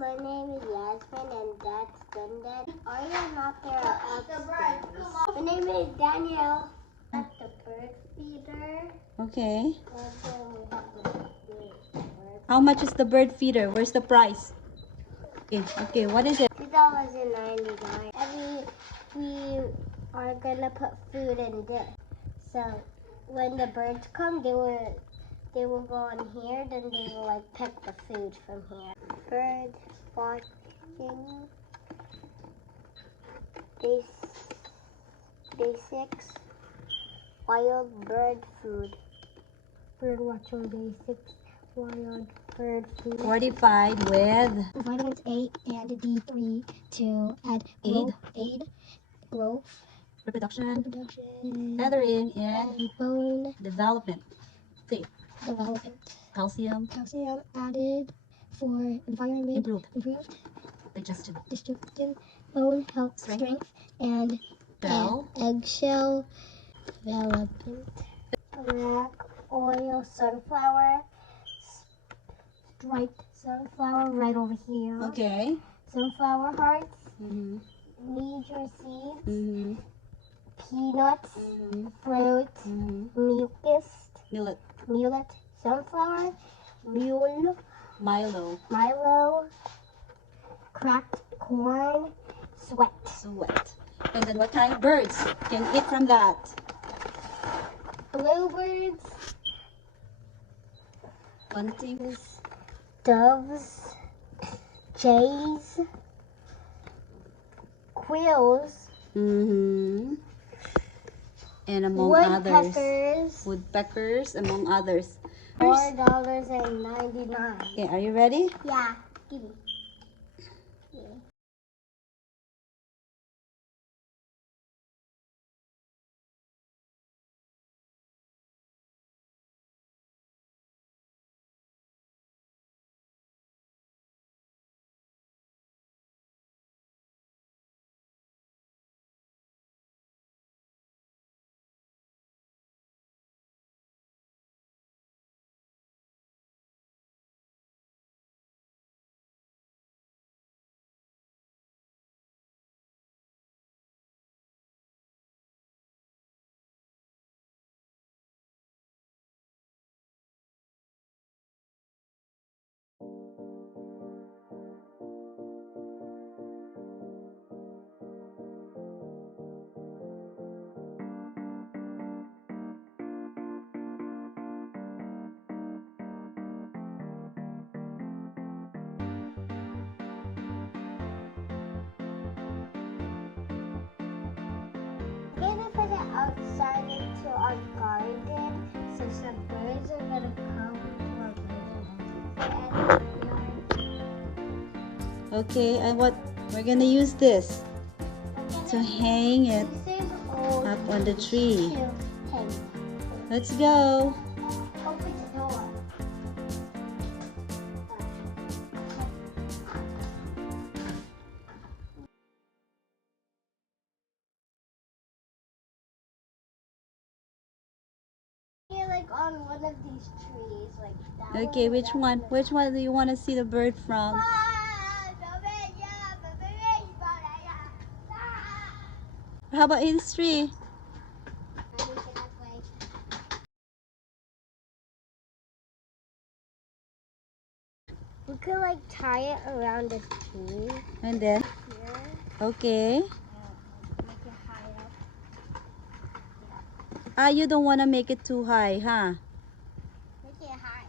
My name is Yasmin and that's Dundad. Are you not there upstairs? My name is Danielle. At the bird feeder. Okay. And then we have the bird. How much is the bird feeder? Where's the price? Okay, what is it? $2.99. And we are gonna put food in this. So when the birds come, they will go in here, then they will like pick the food from here. Bird watching. Day 6. Wild bird food. Bird watching day 6. Wild bird food. 45 with Vitamins A and D3 to aid growth, reproduction, reproduction, feathering, and and bone development. See, development. calcium, Calcium added for environment, improved digestion, bone health, strength, and bell, eggshell development. Black oil sunflower, striped sunflower right over here. Okay. Sunflower hearts, Mm-hmm. major seeds, Mm-hmm. peanuts, Mm-hmm. fruits, Mm-hmm. millet, sunflower, mule, Milo, cracked corn, sweat. And then what kind of birds can eat from that? Bluebirds, Buntings, doves, jays, quills, and among others. woodpeckers, Woodpeckers, among others. $4.99. Okay, are you ready? Yeah, give me. We're gonna put it outside into our garden so some birds are gonna come to our garden. Okay, and what we're gonna use this to hang it up on the tree. Let's go. Open the door. You're like on one of these trees, like that. Okay, which one? Which one do you want to see the bird from? How about this tree? We could like tie it around this tree And then, here. okay. Make it high up. Ah, you don't want to make it too high, huh? Make it high.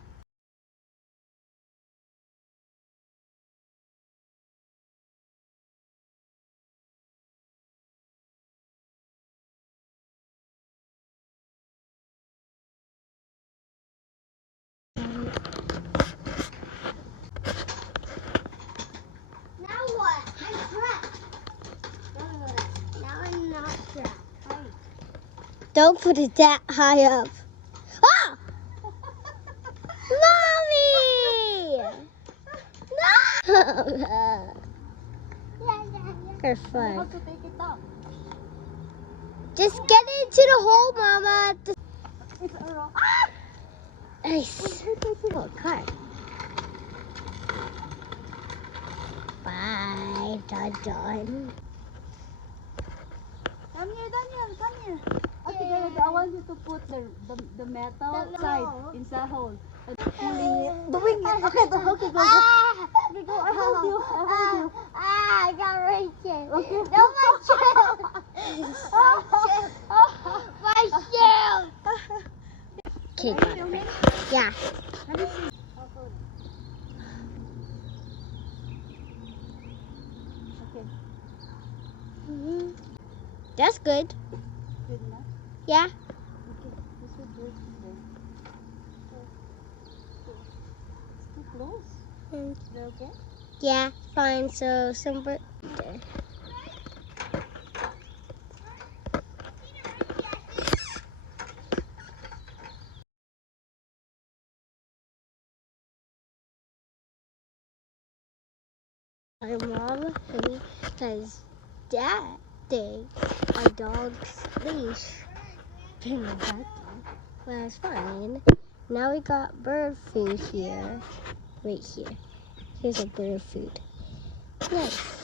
Now what? I'm trapped. Now I'm not trapped. Don't put it that high up. Ah! Mommy! No! For fun. Just get into the hole, Mama. Nice. Oh, car. Bye. Done. Come here, Daniel. Come here. Okay, guys, I want you to put the metal side in the hole. Pulling it. Doing it. Okay, go. Okay, go. Okay, go. I hold you. I got right here. Okay. No, my shoe. My shoe. Okay, got it. Yeah. Let me see. Okay. That's good. Good enough. Yeah. Okay. This will do it then. It's too close. Mm. Is that okay? Yeah, fine. So some bird. My mom because that thing, my dog's leash, in the bathroom. Well, it's fine. Now we got bird food here. Right here. Here's a bird food. Nice.